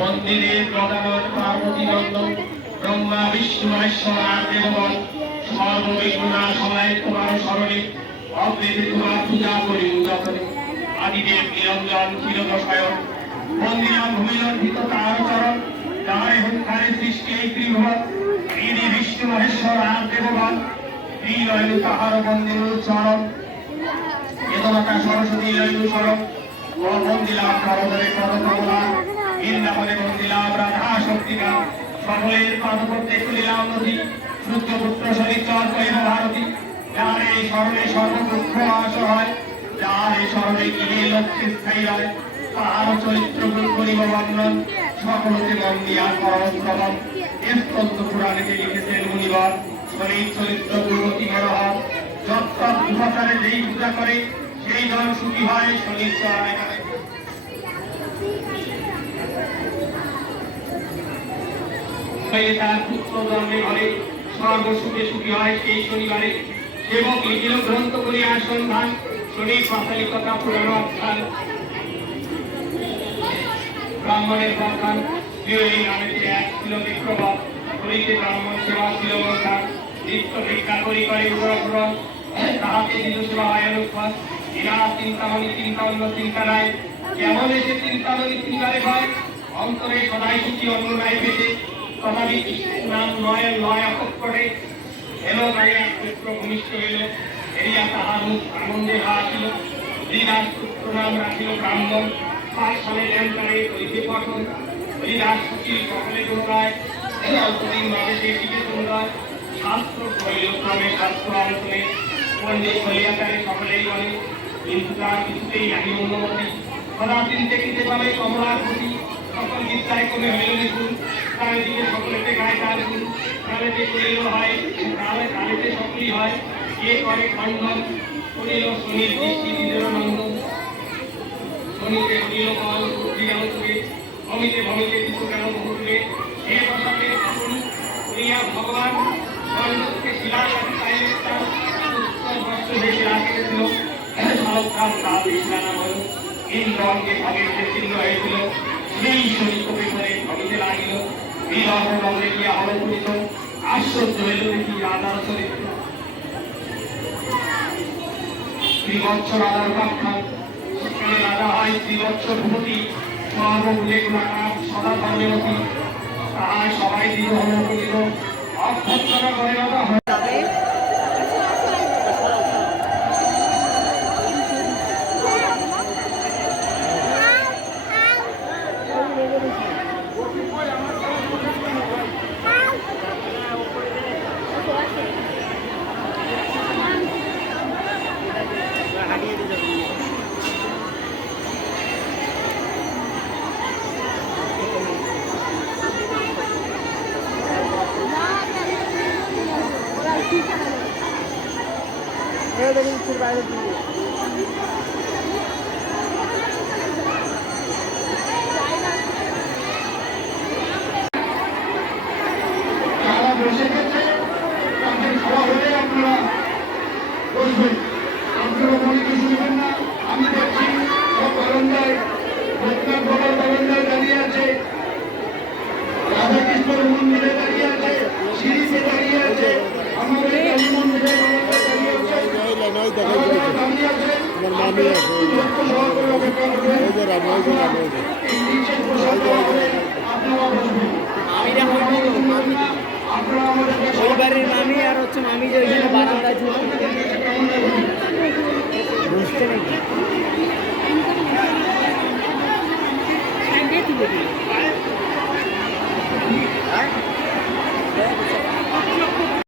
মন্দিরের গদাধর পার্বতী নন্দন ব্রহ্মা বিষ্ণু মহেশ্বর দেবগণ সর্ববিঘ্না সবাই তোমার স্মরণে অবৃতি তোমার পূজা করি যতনে আদিদেব নিরঞ্জন ক্ষীরদশায়ন মন্দিরম ভূমিলম্বিত তার চরণ যারে হুঙ্কারে সৃষ্টি এই ত্রিভুবন শ্রী বিষ্ণু মহেশ্বর দেবগণ শ্রীলয়ু তাহার মন্দির চরণ বেদমাতা সরস্বতী লয়ু স্মরণ মন্দিলাম করদরে করদমলা বৃন্দাবনে বন্দিলাম রাধা শক্তিকা সকলের পাদপদ্মে তুলিলাম নদী সূর্যপুত্র সরিচর কহিল ভারতী যার এই স্মরণে সর্বদুঃখ নাশ হয় যার এই স্মরণে গৃহে লক্ষ্মী স্থায়ী হয় তাহার চরিত্র গুণ করিব বর্ণন সকলকে মন দিয়া করণ শ্রবণ স্কন্দ পুরাণেতে লিখেছেন মুনিবর শরীর চরিত্র গুণতি মনোহর যৎপর উপচারে যেই পূজা করে সেই জন সুখী হয় শরীর চরণে তার পুত্র জন্মে ঘরে স্বর্গ সুখে সুখী হয় সেই শনিবারে সেবক লিখিল গ্রন্থ করিয়া সন্ধান শনির পাতালিকতা পুরানো আখ্যান ব্রাহ্মণের বর্ধান এই নামেতে এক ছিল বিক্রম হরিতে ব্রাহ্মণ সেবা ছিল বর্ধান নিত্য ভিক্ষা করি করে উগ্রগ্রহ তাহাতে দিল সেবা হয় অনুপাত এরা চিন্তামণি চিন্তা অন্য চিন্তা নাই কেমন এসে চিন্তামণি চিন্তারে হয় অন্তরে সদাই সুখী অন্য নাই পেটে তথাপি কৃষ্ণের নাম নয়ের নয় অক্ষরে এলো নারী এক পুত্র ভূমিষ্ঠ হইল এরিয়া তাহার মুখ আনন্দে হাসিল হরিদাস পুত্র নাম রাখিল ব্রাহ্মণ পাঁচ সালে জ্ঞানকারে করিতে পঠন হরিদাস সুখী সকলে গুণগায় অল্পদিন ভাবে সে শিখে সুন্দর শাস্ত্র হইল ক্রমে শাস্ত্র আলোচনে পণ্ডিত হইয়াকারে সকলেই বলে কিন্তু তার কিছুতেই নাহি উন্নতি সদাদিন দেখিতে পাবে কমলার প্রতি সকল বিদ্যায় কমে হইল নিপুণ কালে দিকে সকলেতে গায়ে তার গুণ কালেতে করিল হয় কালেতে সকলই হয় কে করে খণ্ডন করিল শনির দৃষ্টি দিল নন্দন শনিতে করিল কল বুদ্ধি গেল তুলে ভমিতে ভমিতে দিত গেল বহুলে হে দশাকে আপন করিয়া ভগবান খণ্ডকে শিলা কাটি চাইলে তার উত্তর বস্ত্র ভেসে রাখিতেছিল সালকাল তার ইসলাম হল ইন্দ্রকে ভাগের চিহ্ন হয়েছিল সেই শরীর পেছনে ভমিতে লাগিল বিবাহ লগ্নে গিয়া হল করিত আশ্চর্য হইল দেখি রাধার চরিত্র ত্রিবৎস রাধার উপাখ্যান সেখানে রাধা হয় ত্রিবৎস ভূপতি সর্বমূলে গুণাকার সদা ধর্মেরতি তাহার সবাই দিল হল করিল অভ্যর্থনা করে রাধা হয় আমি দেখছি সব বারান্দায় দাঁড়িয়ে আছে রাধাকৃষ্ণের মন্দিরে দাঁড়িয়ে আছে সিঁড়িতে দাঁড়িয়ে আছে আমাদের কালী মন্দিরে পরিবারের নামই আর হচ্ছে আমি যে ওইখানে বারান্দায় ছিলাম বুঝতে নাকি